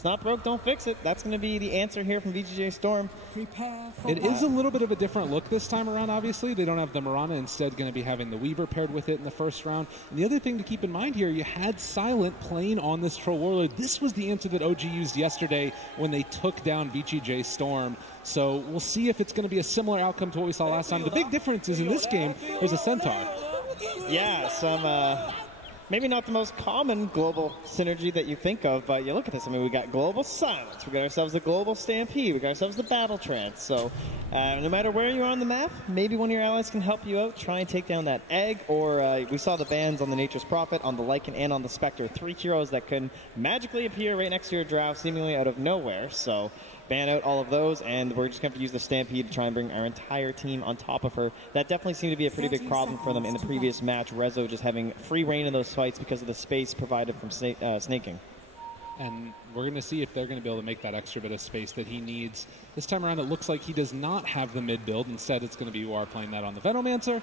it's not broke, don't fix it. That's going to be the answer here from VGj.Storm. It is a little bit of a different look this time around, obviously. They don't have the Mirana, instead going to be having the Weaver paired with it in the first round. And the other thing to keep in mind here, you had Silent playing on this Troll Warlord. This was the answer that OG used yesterday when they took down VGj.Storm. So we'll see if it's going to be a similar outcome to what we saw last time. The big difference is in this game, there's a Centaur. Yeah, some... maybe not the most common global synergy that you think of, but you look at this. I mean, we got global silence. We got ourselves the global stampede. We got ourselves the battle trance. So no matter where you are on the map, maybe one of your allies can help you out, try and take down that egg. Or we saw the bans on the Nature's Prophet, on the Lycan, and on the Spectre. 3 heroes that can magically appear right next to your draft, seemingly out of nowhere. So ban out all of those, and we're just going to have to use the Stampede to try and bring our entire team on top of her. That definitely seemed to be a pretty big problem for them in the previous match. Rezo just having free reign in those fights because of the space provided from snaking. And we're going to see if they're going to be able to make that extra bit of space that he needs. This time around, it looks like he does not have the mid build. Instead, it's going to be UR playing that on the Venomancer.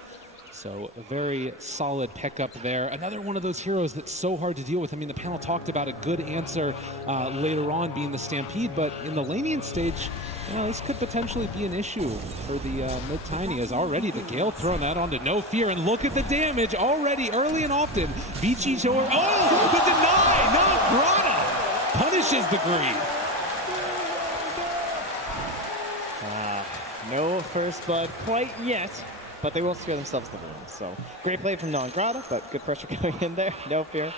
So a very solid pickup there. Another one of those heroes that's so hard to deal with. I mean, the panel talked about a good answer later on being the Stampede, but in the laning stage, this could potentially be an issue for the mid-tiny, as already the Gale throwing that onto No Fear, and look at the damage already early and often. VGj, oh, the deny, non-Grana punishes the greed. No first blood quite yet, but they will secure themselves the win. So great play from Non-Grata, but good pressure coming in there. No Fear.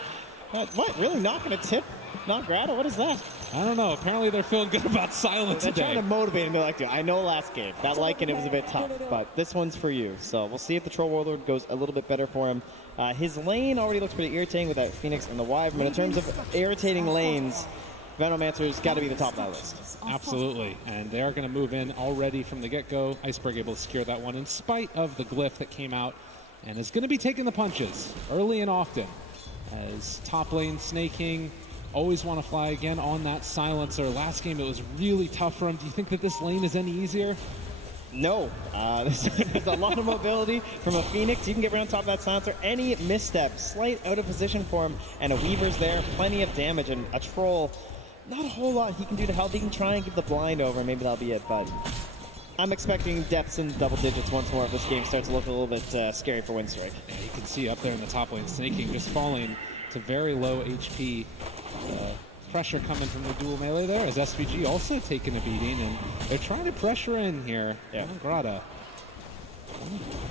What? Really not going to tip Non-Grata? What is that? I don't know. Apparently they're feeling good about Silent today. They're trying to motivate him. They're like, dude, I know last game. That Lycan, it was a bit tough, but this one's for you. So we'll see if the Troll Warlord goes a little bit better for him. His lane already looks pretty irritating with that Phoenix and the Wyvern, but in terms of irritating lanes, Venomancer's got to be the top of that list. Absolutely, and they are going to move in already from the get-go. Iceberg able to secure that one in spite of the glyph that came out, and is going to be taking the punches early and often. As top lane snaking, always want to fly again on that silencer. Last game it was really tough for him. Do you think that this lane is any easier? No. There's a lot of mobility from a Phoenix. You can get right on top of that silencer. Any misstep, slight out of position for him, and a Weaver's there. Plenty of damage, and a Troll, not a whole lot he can do to help. He can try and give the blind over, maybe that'll be it, but I'm expecting deaths in double digits once more if this game starts to look a little bit scary for Winstrike. Yeah, you can see up there in the top lane, snaking, just falling to very low HP. Pressure coming from the dual melee there, as SVG also taking a beating, and they're trying to pressure in here. Yeah. Grata.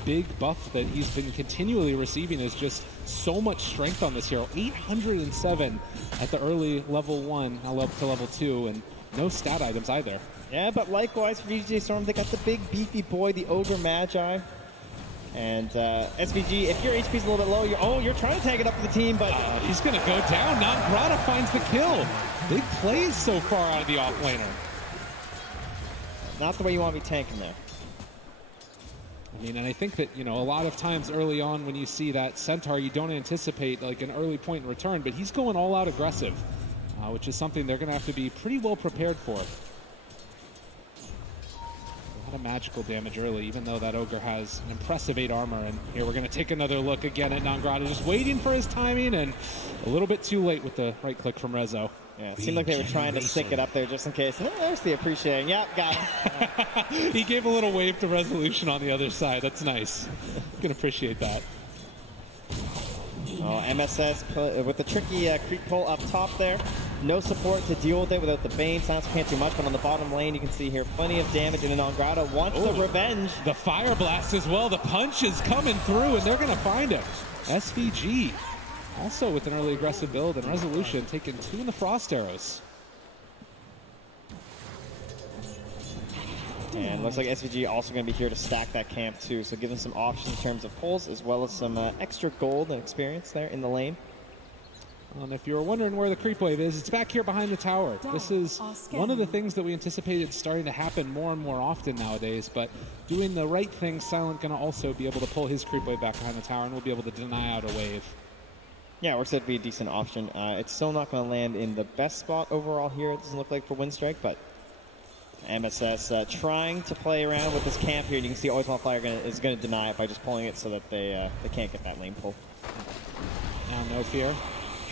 Big buff that he's been continually receiving is just so much strength on this hero. 807 at the early level 1, now up to level 2, and no stat items either. Yeah, but likewise for VGj.Storm, they got the big beefy boy, the Ogre Magi. And SVG, if your HP's a little bit low, you're trying to tag it up for the team, but he's going to go down. Non-Grata finds the kill. Big plays so far out of the offlaner. Not the way you want to be tanking there. I mean, and I think that, a lot of times early on when you see that Centaur, you don't anticipate like an early point in return, but he's going all out aggressive, which is something they're going to have to be pretty well prepared for. A lot of magical damage early, even though that Ogre has an impressive 8 armor. And here we're going to take another look again at Non-Grata, just waiting for his timing, and a little bit too late with the right click from Rezo. Yeah, it seemed like they were trying to stick it up there just in case. Oh, there's the appreciating. Yeah, got it. He gave a little wave to Resolution on the other side. That's nice. You can appreciate that. Oh, MSS with the tricky creep pull up top there. No support to deal with it without the Bane. Sounds can't do much, but on the bottom lane, you can see here plenty of damage, and Non-Grata wants the revenge. The Fire Blast as well. The punch is coming through, and they're going to find him. SVG also with an early aggressive build, and Resolution taking 2 in the Frost Arrows. And looks like SVG also going to be here to stack that camp too, so give them some options in terms of pulls, as well as some extra gold and experience there in the lane. And if you were wondering where the creep wave is, it's back here behind the tower. This is one of the things that we anticipated starting to happen more and more often nowadays, but doing the right thing, Silent going to also be able to pull his creep wave back behind the tower, and we'll be able to deny out a wave. Yeah, it works out to be a decent option. It's still not going to land in the best spot overall here, it doesn't look like, for Winstrike, but MSS trying to play around with this camp here. You can see Always Want Flyer is going to deny it by just pulling it so that they can't get that lane pull. Now No Fear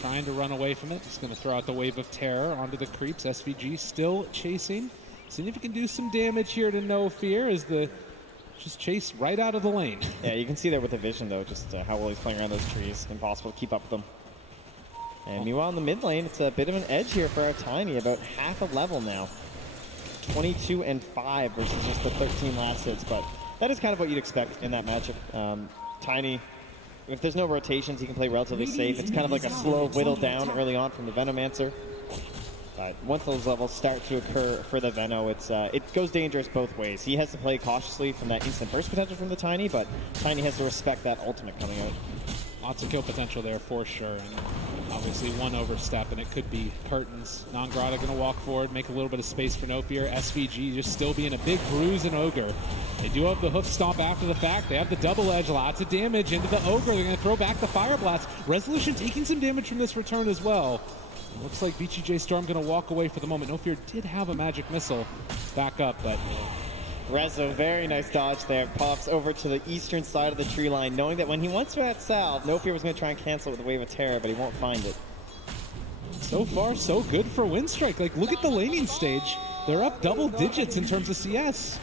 trying to run away from it. He's going to throw out the Wave of Terror onto the creeps. SVG still chasing. Seeing if he can do some damage here to No Fear as the just chase right out of the lane. Yeah, you can see there with the vision, though, just how well he's playing around those trees. Impossible to keep up with them. And meanwhile, in the mid lane, it's a bit of an edge here for our Tiny. About half a level now. 22-5 versus just the 13 last hits. But that is kind of what you'd expect in that matchup. Tiny, if there's no rotations, he can play relatively safe. It's kind of like a slow whittle down early on from the Venomancer. But once those levels start to occur for the Veno, it goes dangerous both ways. He has to play cautiously from that instant burst potential from the Tiny, but Tiny has to respect that ultimate coming out. Lots of kill potential there for sure. And obviously one overstep, and it could be curtains. Nongrata going to walk forward, make a little bit of space for No Fear. SVG just still being a big bruise and Ogre. They do have the hoof stomp after the fact. They have the double edge, lots of damage into the Ogre. They're going to throw back the Fire Blast. Resolution taking some damage from this return as well. Looks like VGj.Storm going to walk away for the moment. No Fear did have a magic missile back up, but Rezo, very nice dodge there. Pops over to the eastern side of the tree line, knowing that when he wants to at salve, No Fear was going to try and cancel it with a Wave of Terror, but he won't find it. So far, so good for Winstrike. Like, look at the laning stage. They're up double digits in terms of CS.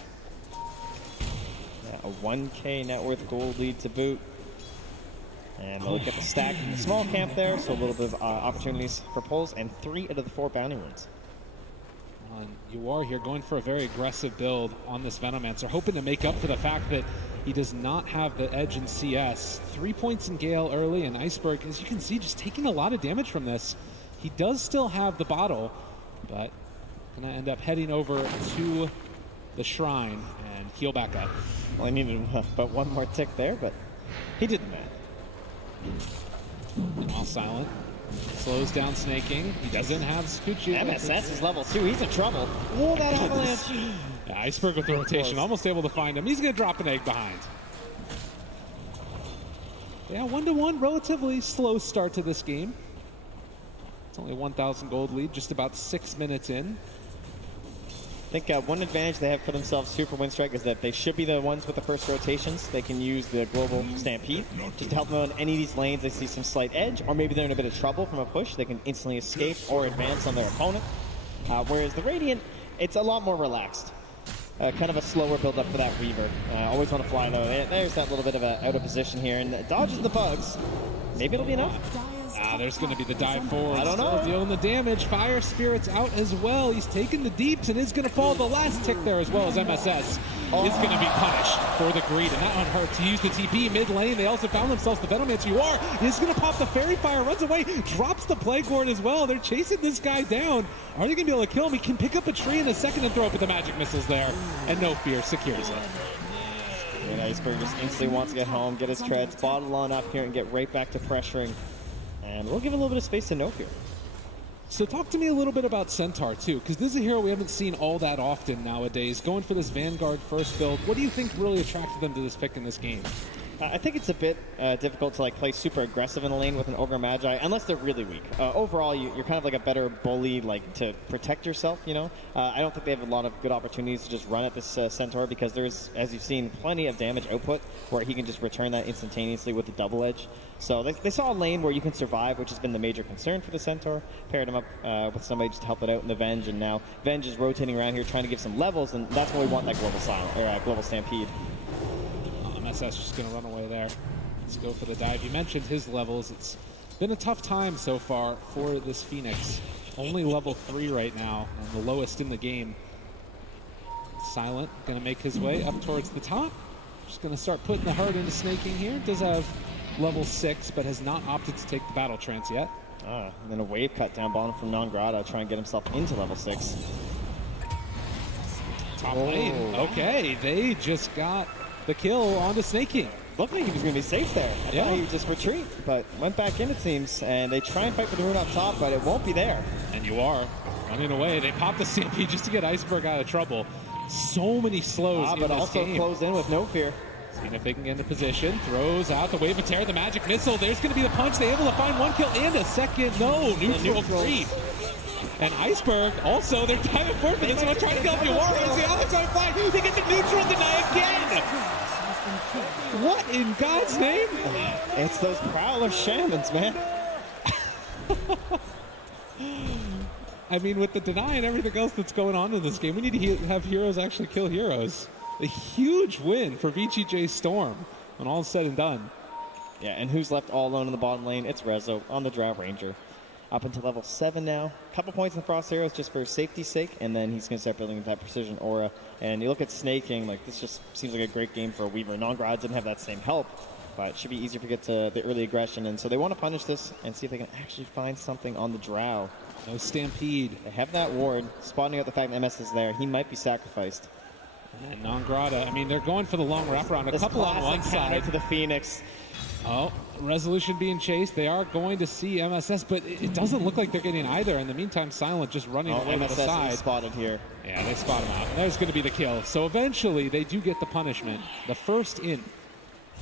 Yeah, a 1K net worth gold lead to boot. And we'll look at the stack in the small camp there, so a little bit of opportunities for pulls, and 3 out of the 4 bounty runes. You are here going for a very aggressive build on this Venomancer, hoping to make up for the fact that he does not have the edge in CS. 3 points in Gale early, and Iceberg, as you can see, just taking a lot of damage from this. He does still have the bottle, but going to end up heading over to the shrine and heal back up. Well, he needed about one more tick there, but he did the math. And all silent. Slows down Snaking. He doesn't have Scoochie. MSS is level 2. He's in trouble. Oh, that avalanche. Yeah, Iceberg with the rotation. Almost able to find him. He's going to drop an egg behind. Yeah, 1-1. Relatively slow start to this game. It's only a 1,000 gold lead. Just about 6 minutes in. I think one advantage they have for themselves too for Winstrike is that they should be the ones with the first rotations. They can use the global stampede just to help them on any of these lanes. They see some slight edge, or maybe they're in a bit of trouble from a push. They can instantly escape or advance on their opponent. Whereas the Radiant, it's a lot more relaxed. Kind of a slower build up for that Reaver. Always want to fly though. There's that little bit of a out of position here, and dodges the bugs. Maybe it'll be enough. There's going to be the dive forward. I don't know. Still dealing the damage. Fire Spirit's out as well. He's taking the deeps and is going to fall the last tick there as well as MSS is going to be punished for the greed. And that one hurts. He used the TP mid lane. They also found themselves the Venomancer. You are. He's going to pop the Fairy Fire, runs away, drops the Plague Ward as well. They're chasing this guy down. Are they going to be able to kill him? He can pick up a tree in a second and throw up with the magic missiles there. And No Fear secures it. And Iceberg just instantly wants to get home, get his treads, bottle on up here, and get right back to pressuring. And we'll give a little bit of space to No Fear. So talk to me a little bit about Centaur, too, because this is a hero we haven't seen all that often nowadays. Going for this Vanguard first build, what do you think really attracted them to this pick in this game? I think it's a bit difficult to play super aggressive in the lane with an Ogre Magi, unless they're really weak. Overall, you're kind of like a better bully to protect yourself, you know? I don't think they have a lot of good opportunities to just run at this Centaur because there's, as you've seen, plenty of damage output where he can just return that instantaneously with the double edge. So they saw a lane where you can survive, which has been the major concern for the Centaur. Paired him up with somebody just to help it out in the Venge, and now Venge is rotating around here trying to give some levels, and that's when we want that global Stampede. MSS just going to run away there. Let's go for the dive. You mentioned his levels. It's been a tough time so far for this Phoenix. Only level 3 right now, and the lowest in the game. Silent, going to make his way up towards the top. Just going to start putting the heart into Snaking here. Does have level 6, but has not opted to take the battle trance yet. And then a wave cut down bottom from Nongrata, trying to get himself into level 6. Top lane. Okay, they just got the kill on the Snaking. Looked like he was going to be safe there. I thought he would just retreat, but went back in, it seems. And they try and fight for the rune up top, but it won't be there. And you are running away. They pop the CP just to get Iceberg out of trouble. So many slows in but this also game. closed in with No Fear. Seeing if they can get into position. Throws out the Wave of Terror, the magic missile. There's going to be the punch. They're able to find one kill and a second. No, neutral creep. And Iceberg, also, they're diving forward for this one, trying to kill Fiora as the Alex on fly. They get the neutral deny again. What in God's name? It's those Prowler Shamans, man. I mean, with the deny and everything else that's going on in this game, we need to have heroes actually kill heroes. A huge win for VGj.Storm when all is said and done. Yeah, and who's left all alone in the bottom lane? It's Rezo on the Drow Ranger. Up until level 7 now. A couple points in Frost Arrows just for safety's sake, and then he's going to start building that Precision Aura. And you look at Snaking, like this just seems like a great game for a Weaver. Non-Grad didn't have that same help, but it should be easier to get to the early aggression. And so they want to punish this and see if they can actually find something on the Drow. No Stampede. They have that ward, spotting out the fact that MS is there. He might be sacrificed. And Non-Grata, I mean, they're going for the long wraparound. A couple on one side. To the Phoenix. Oh, Resolution being chased. They are going to see MSS, but it doesn't look like they're getting either. In the meantime, Silent just running away to the side. Is spotted here. Yeah, they spot him out. There's going to be the kill. So eventually, they do get the punishment. The first in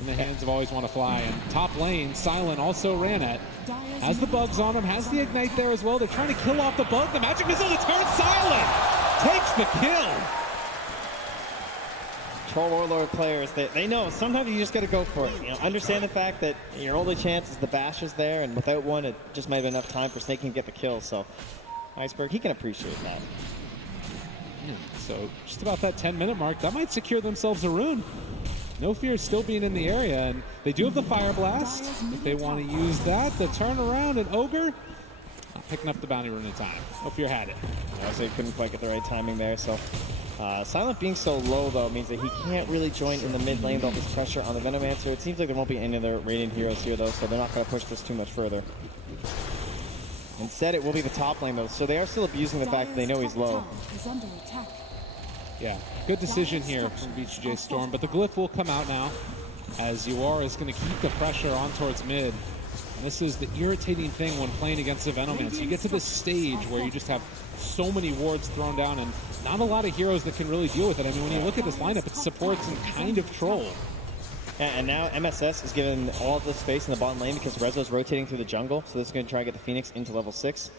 the hands of Always Want to Fly. And top lane, Silent also ran at. Has the bugs on him, has the Ignite there as well. They're trying to kill off the bug. The Magic Missile to turn Silent. Takes the kill. Troll Warlord players, they know sometimes you just got to go for it. You know, understand the fact that your only chance is the bash is there, and without one, it just might have been enough time for Snake to get the kill. So, Iceberg, he can appreciate that. So, just about that 10-minute mark, that might secure themselves a rune. No Fear still being in the area, and they do have the Fire Blast. If they want to use that, the turnaround and Ogre, not picking up the bounty rune in time. No Fear had it. So he couldn't quite get the right timing there. So. Silent being so low, though, means that he can't really join in the mid lane with all this pressure on the Venomancer. It seems like there won't be any other Radiant heroes here, though, so they're not going to push this too much further. Instead, it will be the top lane, though, so they are still abusing the fact that they know he's low. Yeah, good decision here from VGj.Storm, but the Glyph will come out now, as UR is going to keep the pressure on towards mid. And this is the irritating thing when playing against the Venomancer. You get to this stage where you just have so many wards thrown down and not a lot of heroes that can really deal with it. I mean, when you look at this lineup, it supports and kind of troll. And now MSS is given all of the space in the bottom lane because Rezo's rotating through the jungle, so this is going to try to get the Phoenix into level 6.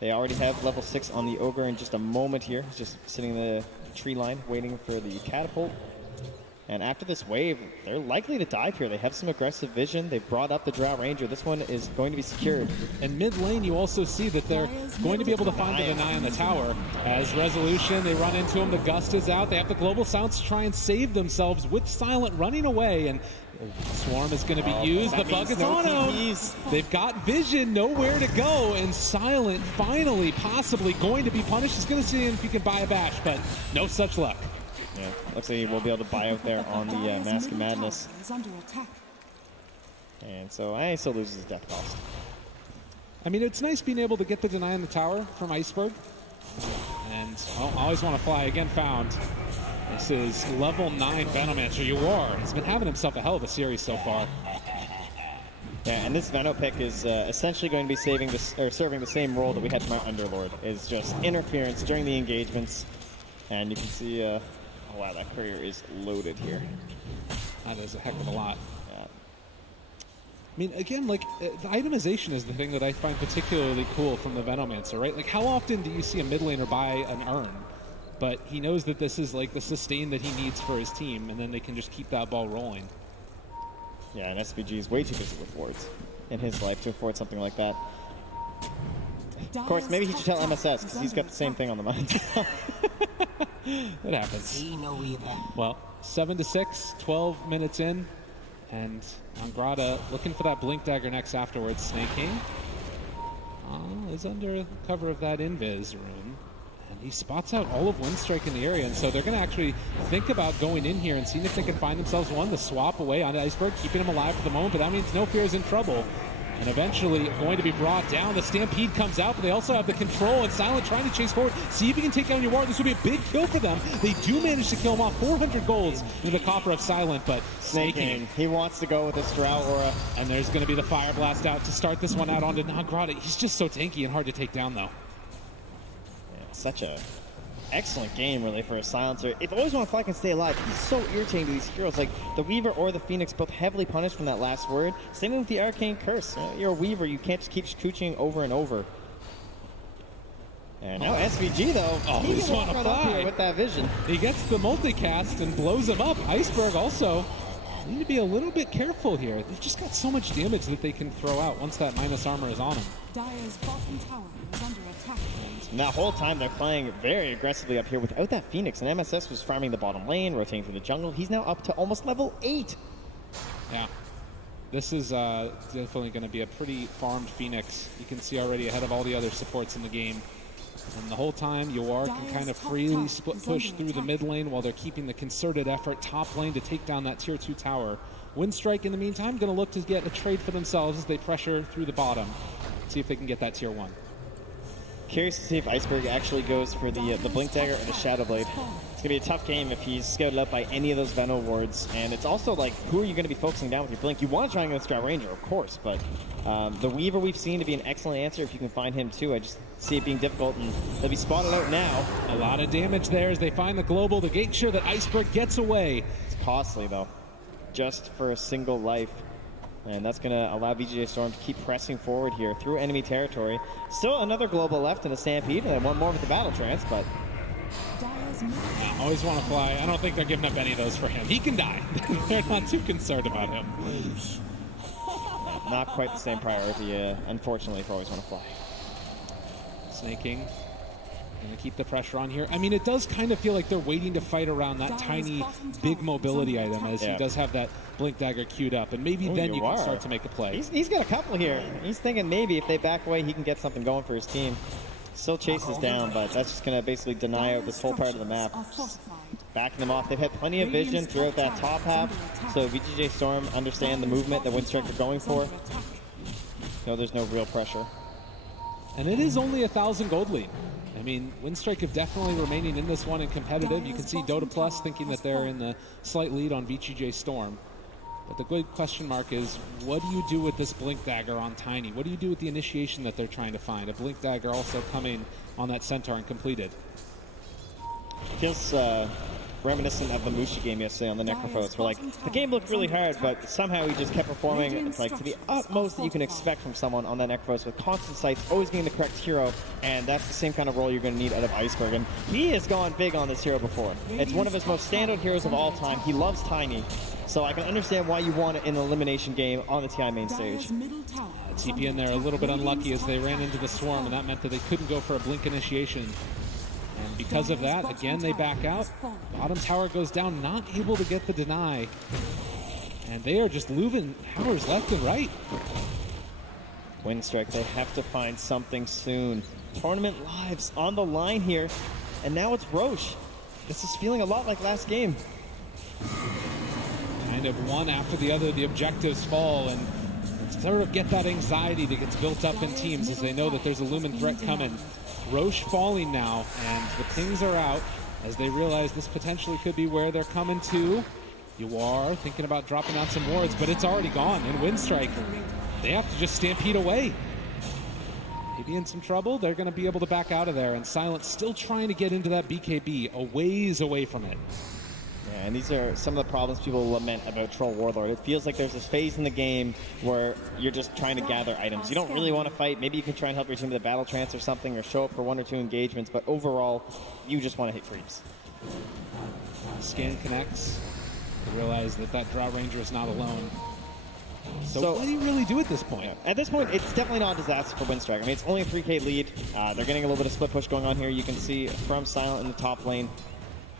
They already have level 6 on the Ogre in just a moment here. He's just sitting in the tree line waiting for the catapult. And after this wave, they're likely to dive here. They have some aggressive vision. They've brought up the Drow Ranger. This one is going to be secured. And mid lane, you also see that they're going to be able to find the deny on the tower. As Resolution, they run into him. The Gust is out. They have the Global Sounds to try and save themselves with Silent running away. And Swarm is going to be used. The bug is on him. They've got vision, nowhere to go. And Silent, finally, possibly going to be punished. He's going to see if he can buy a bash, but no such luck. Yeah, looks like he will be able to buy out there on the Mask of Madness. And so I still loses his death cost. I mean, it's nice being able to get the deny on the tower from Iceberg. And Always Want to Fly again found. This is level 9 Venomancer. UR has been having himself a hell of a series so far. Yeah, and this Veno pick is essentially going to be serving the same role that we had from our Underlord. Is just interference during the engagements. And you can see, oh wow, that courier is loaded here. That is a heck of a lot. Yeah. I mean, again, like, the itemization is the thing that I find particularly cool from the Venomancer, right? Like, how often do you see a mid laner buy an urn? But he knows that this is, like, the sustain that he needs for his team, and then they can just keep that ball rolling. Yeah, and SVG is way too busy with wards in his life to afford something like that. Of course, maybe he should tell MSS, because he's got the same thing on the mind. It happens. Well, 7-6, 12 minutes in, and Angrada looking for that Blink Dagger next afterwards. Snake King is under cover of that Invis room, and he spots out all of Winstrike in the area, and so they're going to actually think about going in here and seeing if they can find themselves one to swap away on Iceberg, keeping him alive for the moment, but that means No Fear is in trouble. And eventually going to be brought down. The Stampede comes out, but they also have the control, and Silent trying to chase forward. See if he can take down UR. This would be a big kill for them. They do manage to kill him off. 400 golds into the coffer of Silent, but Snaking. He wants to go with this Drow Aura. And there's going to be the Fire Blast out to start this one out onto Non-Grata. He's just so tanky and hard to take down, though. Yeah, such a excellent game, really, for a Silencer. If Always Want to Fly can stay alive, he's so irritating to these heroes. Like, the Weaver or the Phoenix both heavily punished from that last word. Same with the Arcane Curse. You know, you're a Weaver, you can't just keep scooching over and over. And now SVG, though, he can walk right up here with that vision. He gets the multicast and blows him up. Iceberg also Need to be a little bit careful here. They've just got so much damage that they can throw out once that minus armor is on them. Dire's bottom tower is under attack. And that whole time they're playing very aggressively up here without that Phoenix. And MSS was farming the bottom lane, rotating through the jungle. He's now up to almost level 8. Yeah. This is definitely going to be a pretty farmed Phoenix. You can see already ahead of all the other supports in the game. And the whole time, Yoar can kind of freely split push through the mid lane while they're keeping the concerted effort top lane to take down that tier 2 tower. Winstrike, in the meantime, going to look to get a trade for themselves as they pressure through the bottom. See if they can get that tier 1. Curious to see if Iceberg actually goes for the Blink Dagger or the Shadow Blade. It's going to be a tough game if he's scouted up by any of those Venom wards. And it's also like, who are you going to be focusing down with your Blink? You want to try and go with Straw Ranger, of course, but the Weaver we've seen to be an excellent answer if you can find him too. I just see it being difficult, and they'll be spotted out now. A lot of damage there as they find the global to make sure that Iceberg gets away. It's costly, though, just for a single life. And that's going to allow VGj.Storm to keep pressing forward here through enemy territory. Still another global left in the Stampede, and one more with the Battle Trance, but... Yeah, always want to fly. I don't think they're giving up any of those for him. He can die. They're not too concerned about him. Not quite the same priority, unfortunately, for always want to fly. Snaking. Gonna keep the pressure on here. I mean, it does kind of feel like they're waiting to fight around that tiny, big mobility item, as he does have that Blink Dagger queued up, and maybe then you can start to make a play. He's got a couple here. He's thinking maybe if they back away, he can get something going for his team. Still chases down, but that's just going to basically deny out this whole part of the map. Backing them off. They've had plenty of vision throughout that top half, so VGj.Storm understand the movement that Winstrike are going for. No, there's no real pressure. And it is only 1,000 gold lead. I mean, Winstrike have definitely remaining in this one and competitive. You can see Dota Plus thinking that they're in the slight lead on VGj.Storm. But the good question mark is, what do you do with this Blink Dagger on Tiny? What do you do with the initiation that they're trying to find? A Blink Dagger also coming on that Centaur and completed. Feels reminiscent of the Musha game yesterday on the Necrophos, where like the game looked really hard, but somehow he just kept performing like to the utmost that you can expect from someone on that Necrophos, with constant sights, always getting the correct hero, and that's the same kind of role you're going to need out of Iceberg. And he has gone big on this hero before. It's one of his most standout heroes of all time. He loves Tiny, so I can understand why you want it in the elimination game on the TI main stage. TP in there a little bit unlucky as they ran into the swarm, and that meant that they couldn't go for a blink initiation. And because of that, again, they back out. Bottom tower goes down, not able to get the deny. And they are just losing towers left and right. Winstrike, they have to find something soon. Tournament lives on the line here. And now it's Roche. This is feeling a lot like last game. Kind of one after the other, the objectives fall, and sort of get that anxiety that gets built up in teams as they know that there's a Lumen threat coming. Roche falling now, and the pings are out as they realize this potentially could be where they're coming to. You are thinking about dropping out some wards, but it's already gone. And Winstrike, they have to just stampede away. Maybe in some trouble. They're going to be able to back out of there, and Silence still trying to get into that BKB, a ways away from it. Yeah, and these are some of the problems people lament about Troll Warlord. It feels like there's this phase in the game where you're just trying to gather items. You don't really want to fight. Maybe you can try and help your team with a battle trance or something, or show up for 1 or 2 engagements, but overall, you just want to hit creeps. Scan connects. They realize that that Drow Ranger is not alone. So what do you really do at this point? Yeah. At this point, it's definitely not a disaster for Winstrike. I mean, it's only a 3K lead. They're getting a little bit of split push going on here. You can see from Silent in the top lane.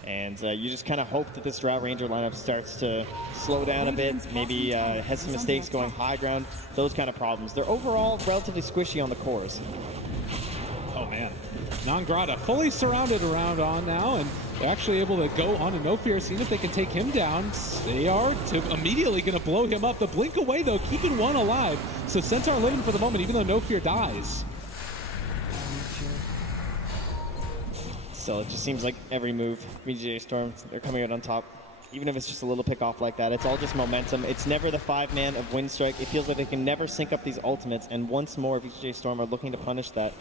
And you just kind of hope that this Drow Ranger lineup starts to slow down a bit, maybe has some mistakes going high ground, those kind of problems. They're overall relatively squishy on the cores. Oh man. Nangrata fully surrounded around on now, and they're actually able to go on to No Fear, seeing if they can take him down. They are immediately going to blow him up. The blink away though, keeping one alive. So Centaur living for the moment, even though No Fear dies. So it just seems like every move, VGj.Storm, they're coming out on top. Even if it's just a little pick off like that, it's all just momentum. It's never the 5-man of Winstrike. It feels like they can never sync up these ultimates, and once more, VGj.Storm are looking to punish that.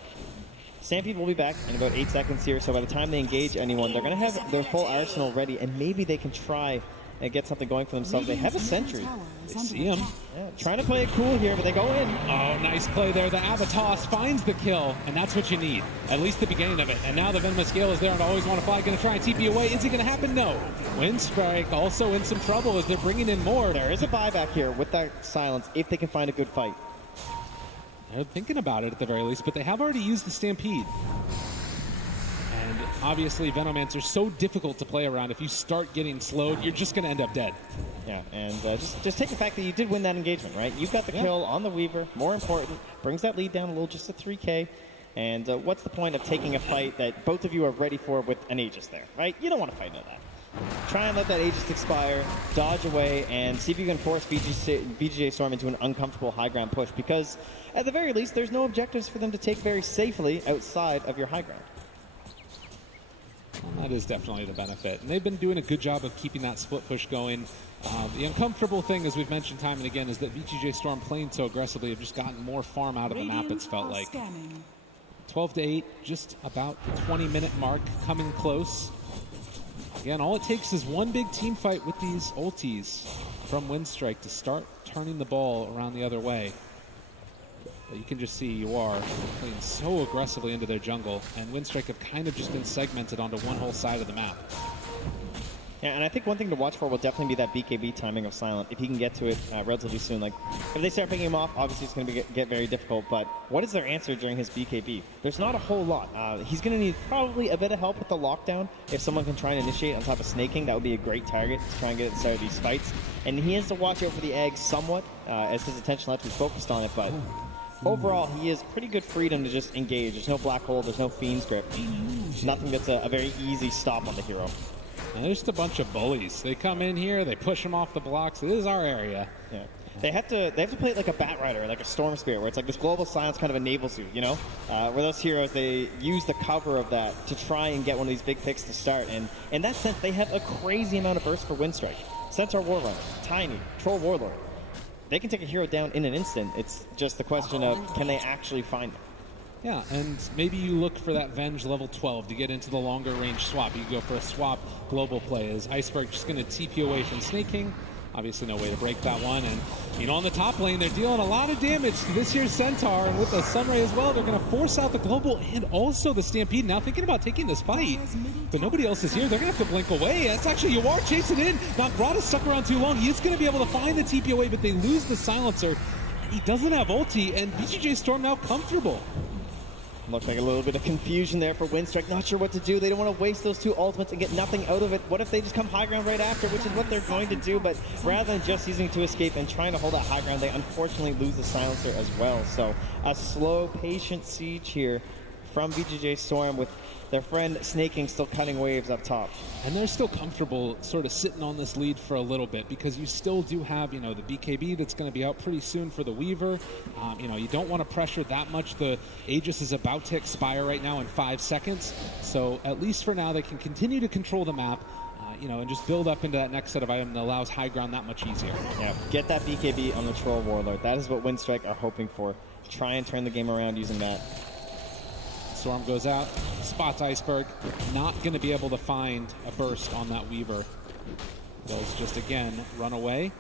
Stampede will be back in about 8 seconds here, so by the time they engage anyone, they're going to have their full arsenal ready, and maybe they can try and get something going for themselves. They have a sentry. They see him. Yeah, trying to play it cool here, but they go in. Oh, nice play there. The Avatos finds the kill, and that's what you need. At least the beginning of it. And now the Venomous Gale is there and always want to fly. Going to try and TP away. Is it going to happen? No. Winstrike also in some trouble as they're bringing in more. There is a buyback here with that silence if they can find a good fight. They're thinking about it at the very least, but they have already used the Stampede. And obviously, Venomancer are so difficult to play around. If you start getting slowed, you're just going to end up dead. Yeah, and just take the fact that you did win that engagement, right? You got the kill on the Weaver. More important, brings that lead down a little, just to 3K. And what's the point of taking a fight that both of you are ready for with an Aegis there, right? You don't want to fight into that. Try and let that Aegis expire, dodge away, and see if you can force VGj.Storm into an uncomfortable high ground push, because at the very least, there's no objectives for them to take very safely outside of your high ground. Well, that is definitely the benefit. And they've been doing a good job of keeping that split push going. The uncomfortable thing, as we've mentioned time and again, is that VGj.Storm playing so aggressively have just gotten more farm out of the map, it's felt like. 12-8, just about the 20-minute mark, coming close. Again, all it takes is one big team fight with these ultis from Winstrike to start turning the ball around the other way. But you can just see you are playing so aggressively into their jungle, and Winstrike have kind of just been segmented onto one whole side of the map. Yeah, and I think one thing to watch for will definitely be that BKB timing of Silent. If he can get to it relatively soon. Like, if they start picking him off, obviously it's going to get very difficult. But what is their answer during his BKB? There's not a whole lot. He's going to need probably a bit of help with the lockdown. If someone can try and initiate on top of Snaking, that would be a great target to try and get at the start of these fights. And he has to watch out for the eggs somewhat, as his attention will have to be focused on it. But overall, he has pretty good freedom to just engage. There's no black hole, there's no Fiend's Grip. Nothing that's a very easy stop on the hero. And there's just a bunch of bullies. They come in here, they push them off the blocks. This is our area. Yeah. They have to play it like a Bat Rider, like a Storm Spirit, where it's like this global silence kind of enables you, you know? Where those heroes, they use the cover of that to try and get one of these big picks to start. And in that sense, they have a crazy amount of burst for Winstrike. Centaur Warrunner, Tiny, Troll Warlord. They can take a hero down in an instant. It's just the question of, can they actually find them? Yeah, and maybe you look for that Venge level 12 to get into the longer range swap. You go for a swap global play. Is Iceberg just going to TP away from Snaking? Obviously no way to break that one. And, you know, on the top lane, they're dealing a lot of damage to this year's Centaur. And with the Sunray as well, they're going to force out the global and also the Stampede. Now thinking about taking this fight, but nobody else is here. They're going to have to blink away. That's actually, you are chasing in. Not Grata's stuck around too long. He's going to be able to find the TP away, but they lose the silencer. And he doesn't have ulti, and VGj.Storm now comfortable. Looks like a little bit of confusion there for Winstrike. Not sure what to do. They don't want to waste those two ultimates and get nothing out of it. What if they just come high ground right after, which is what they're going to do. But rather than just using it to escape and trying to hold that high ground, they unfortunately lose the silencer as well. So a slow, patient siege here from VGj.Storm with their friend Snaking still cutting waves up top. And they're still comfortable sort of sitting on this lead for a little bit because you still do have, you know, the BKB that's going to be out pretty soon for the Weaver. You know, you don't want to pressure that much. The Aegis is about to expire right now in 5 seconds. So at least for now, they can continue to control the map, you know, and just build up into that next set of items that allows high ground that much easier. Yeah, get that BKB on the Troll Warlord. That is what Winstrike are hoping for. Try and turn the game around using that. Storm goes out, spots Iceberg, not going to be able to find a burst on that Weaver. Those just, again, run away.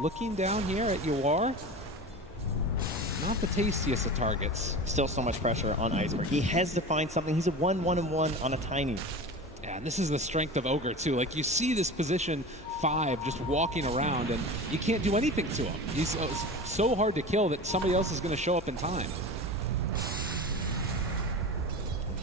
Looking down here at Yawar, not the tastiest of targets. Still so much pressure on Iceberg. He has to find something. He's a 1-1-1 on a Tiny. Yeah, and this is the strength of Ogre, too. Like, you see this position 5 just walking around, and you can't do anything to him. He's so hard to kill that somebody else is going to show up in time.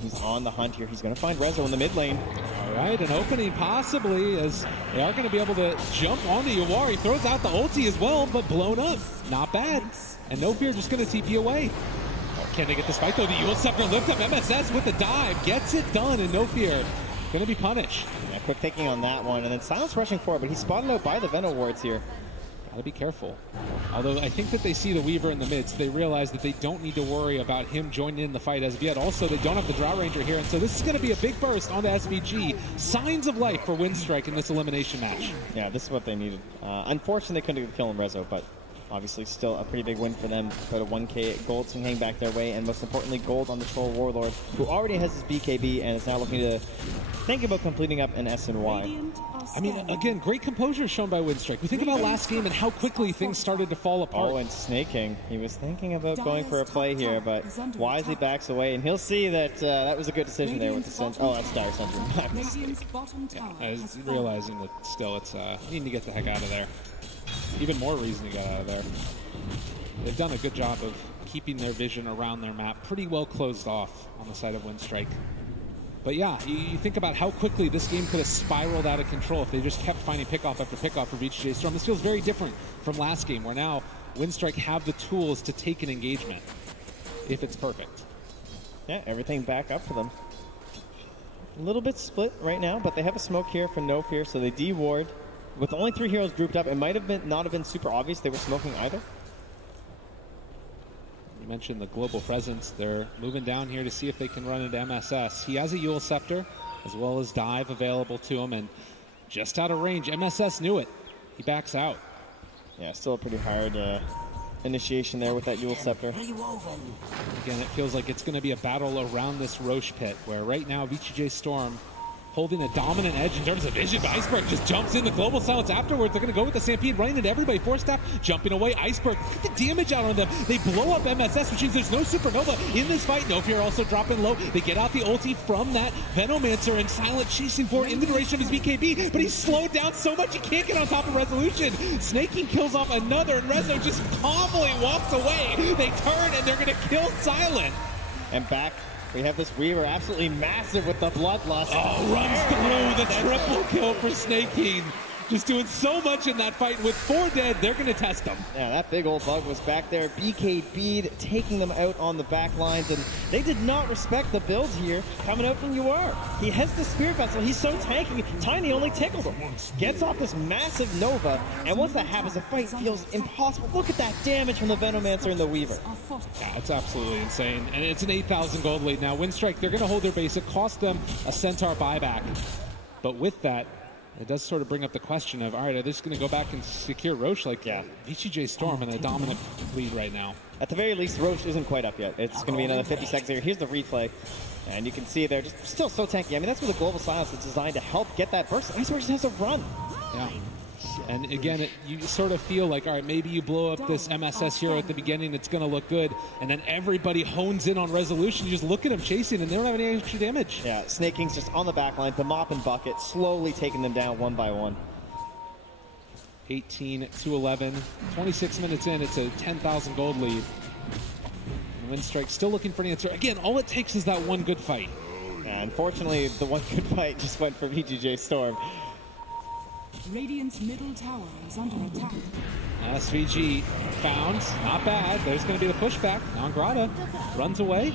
He's on the hunt here. He's going to find Rezo in the mid lane. All right, an opening possibly, as they are going to be able to jump onto Yawar. He throws out the ulti as well, but blown up. Not bad. And No Fear just going to TP away. Can they get this fight though? The Yule Scepter lift up MSS with the dive. Gets it done, and No Fear going to be punished. Yeah, quick thinking on that one. And then Silence rushing forward, but he's spotted out by the Venom wards here. Gotta be careful. Although I think that they see the Weaver in the mid, so they realize that they don't need to worry about him joining in the fight as of yet. Also, they don't have the Drow Ranger here, and so this is going to be a big burst onto SVG. Signs of life for Winstrike in this elimination match. Yeah, this is what they needed. Unfortunately, they couldn't get the kill on Rezo, but obviously still a pretty big win for them. Got a 1K gold swing back their way, and most importantly, gold on the Troll Warlord, who already has his BKB and is now looking to think about completing up an SNY. I mean, again, great composure shown by Winstrike. We think about last game and how quickly things started to fall apart. Oh, and Snaking. He was thinking about going for a play here, but wisely backs away, and he'll see that that was a good decision there with the Sentry. Oh, that's Dire Sentry. My mistake. Yeah, I was realizing that still it's needing to get the heck out of there. Even more reason to get out of there. They've done a good job of keeping their vision around their map pretty well closed off on the side of Winstrike. But yeah, you think about how quickly this game could have spiraled out of control if they just kept finding pickoff after pickoff for VGj.Storm. This feels very different from last game, where now Winstrike have the tools to take an engagement, if it's perfect. Yeah, everything back up for them. A little bit split right now, but they have a smoke here for no fear, so they de-ward. With only 3 heroes grouped up, it might have been not have been super obvious they were smoking either. You mentioned the global presence. They're moving down here to see if they can run into MSS. He has a Eul Scepter as well as dive available to him, and just out of range. MSS knew it. He backs out. Yeah, still a pretty hard initiation there with that Eul Scepter. Again, it feels like it's going to be a battle around this Roche pit, where right now VGj.Storm holding a dominant edge in terms of vision, but Iceberg just jumps in the global silence afterwards. They're going to go with the Stampede, running into everybody. Force Staff jumping away. Iceberg, get the damage out on them. They blow up MSS, which means there's no Supernova in this fight. No Fear also dropping low. They get out the ulti from that Venomancer, and Silent chasing for it in the duration of his BKB, but he's slowed down so much he can't get on top of Resolution. Snaking kills off another, and Rezo just calmly walks away. They turn, and they're going to kill Silent. And back, we have this Weaver absolutely massive with the Bloodlust. Oh, runs through the triple kill for Snaking. Just doing so much in that fight. With 4 dead, they're going to test them. Yeah, that big old bug was back there. BKB'd, taking them out on the back lines, and they did not respect the build here coming out from UR. He has the Spirit Vessel. He's so tanky. Tiny only tickled him. Gets off this massive Nova, and once that happens, the fight feels impossible. Look at that damage from the Venomancer and the Weaver. Yeah, it's absolutely insane. And it's an 8,000 gold lead now. Winstrike, they're going to hold their base. It cost them a Centaur buyback. But with that, it does sort of bring up the question of, all right, are they just going to go back and secure Roche? Like, yeah, VGj.Storm in a dominant lead right now. At the very least, Roche isn't quite up yet. It's going to be another 50 seconds here. Here's the replay. And you can see they're just still so tanky. I mean, that's where the Global Silence is designed to help get that burst. Iceberg just has to run. Yeah. And again, you sort of feel like, all right, maybe you blow up this MSS hero at the beginning, it's going to look good, and then everybody hones in on Resolution. You just look at him chasing, and they don't have any extra damage. Yeah, Snaking's just on the back line, the mop and bucket, slowly taking them down one by one. 18-11, 26 minutes in, it's a 10,000 gold lead. And Winstrike still looking for an answer. Again, all it takes is that one good fight. Yeah, unfortunately, the one good fight just went for VGj.Storm. Radiant's middle tower is under attack. SVG found. Not bad. There's going to be the pushback. Nangrata runs away.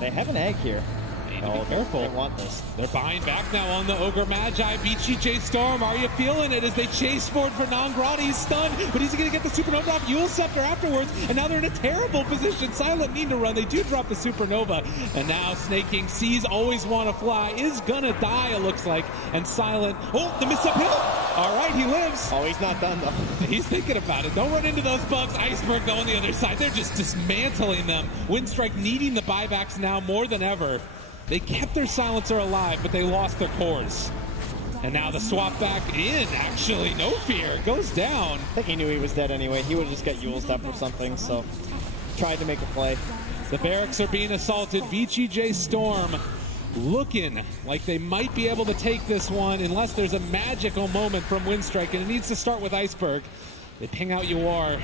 They have an egg here. Need to be careful. They want this. They're buying back now on the Ogre Magi. VGj.Storm, are you feeling it as they chase forward for Nangrata? He's stunned, but he's going to get the Supernova off Eul Scepter afterwards, and now they're in a terrible position. Silent need to run. They do drop the Supernova, and now Snaking sees always want to fly, is going to die, it looks like, and Silent, oh, the miss up hill. All right, he lives. Oh, he's not done, though. He's thinking about it. Don't run into those bugs. Iceberg, though, on the other side. They're just dismantling them. Winstrike needing the buybacks now more than ever. They kept their silencer alive, but they lost their cores. And now the swap back in, actually. No Fear goes down. I think he knew he was dead anyway. He would have just got Eul's up or something, so tried to make a play. The barracks are being assaulted. VGj.Storm looking like they might be able to take this one unless there's a magical moment from Winstrike, and it needs to start with Iceberg. They ping out UR.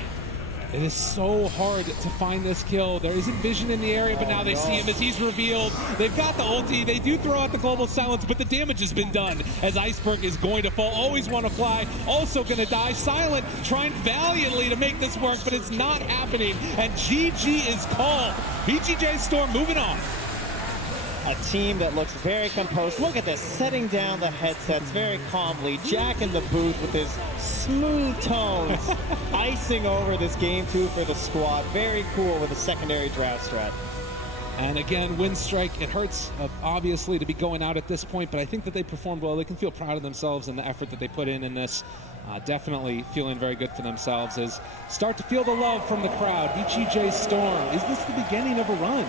It is so hard to find this kill. There isn't vision in the area, but now they see him as he's revealed. They've got the ulti. They do throw out the global silence, but the damage has been done as Iceberg is going to fall. Always want to fly. Also going to die. Silent trying valiantly to make this work, but it's not happening. And GG is called. VGj.Storm moving on. A team that looks very composed. Look at this, setting down the headsets very calmly. Jack in the booth with his smooth tones, icing over this game 2 for the squad. Very cool with a secondary draft strat. And again, Winstrike, it hurts, obviously, to be going out at this point, but I think that they performed well. They can feel proud of themselves and the effort that they put in this. Definitely feeling very good for themselves as start to feel the love from the crowd. VGj.Storm, is this the beginning of a run?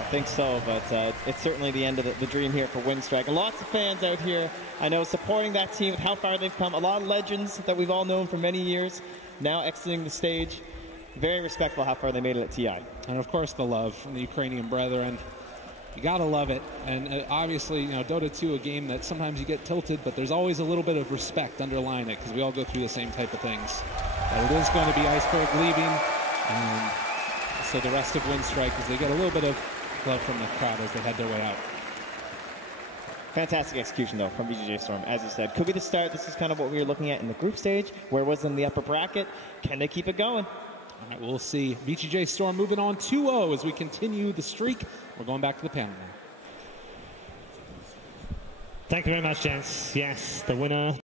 I think so, but it's certainly the end of the dream here for Winstrike. And lots of fans out here, I know, supporting that team with how far they've come. A lot of legends that we've all known for many years now exiting the stage. Very respectful how far they made it at TI. And of course the love from the Ukrainian brethren. You gotta love it. And obviously, Dota 2, a game that sometimes you get tilted, but there's always a little bit of respect underlying it because we all go through the same type of things. But it is going to be Iceberg leaving, and so the rest of Winstrike, as they get a little bit of love from the crowd as they head their way out. Fantastic execution, though, from VGj.Storm. As you said, could be the start. This is kind of what we were looking at in the group stage. Where was in the upper bracket? Can they keep it going? All right, we'll see. VGj.Storm moving on 2-0 as we continue the streak. We're going back to the panel now. Thank you very much, gents. Yes, the winner